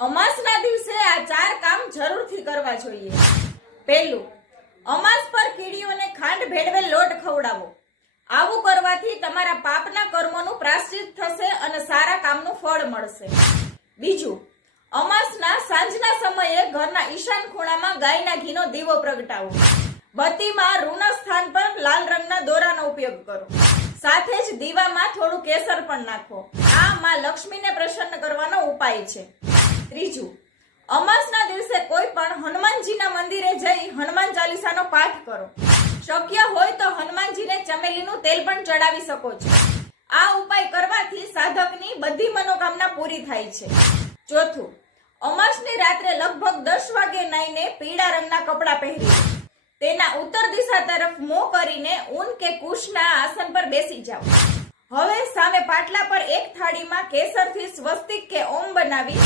અમાસના દિવસે આ 4 કામ જરૂરથી કરવા જોઈએ। પહેલું, અમાસ પર કીડીઓને ખાંડ ભેળવેલ લોટ ખવડાવો। આવું કરવાથી તમારા પાપના કર્મોનું પ્રાયશ્ચિત થશે અને સારા કામનું ફળ મળશે। બીજું, અમાસના સાંજના સમયે ઘરના ઈશાન ખૂણામાં ગાયના ઘીનો દીવો પ્રગટાવો। બત્તીમાં રૂના સ્થાન પર લાલ રંગના દોરાનો ઉપયોગ કરો। સાથે જ દીવામાં થોડું કેસર પણ નાખો। આ માં લક્ષ્મીને પ્રસન્ન કરવાનો ઉપાય છે। ત્રીજું, અમાસના દિવસે કોઈ પણ હનુમાનજીના મંદિરે જઈ હનુમાન ચાલીસાનો પાઠ કરો। શક્ય હોય તો હનુમાનજીને ચમેલીનું તેલ પણ ચડાવી શકો છો। આ ઉપાય કરવાથી સાધકની બધી મનોકામના પૂરી થાય છે। ચોથું, અમાસની રાત્રે લગભગ 10 વાગે નાઈને પીળા રંગના કપડાં પહેરી તેના ઉત્તર દિશા તરફ મોં કરીને ઊન કે કુશના આસન પર બેસી જાઓ। હવે સામે પાટલા પર એક થાળીમાં કેસરથી સ્વસ્તિક કે ઓમ બનાવી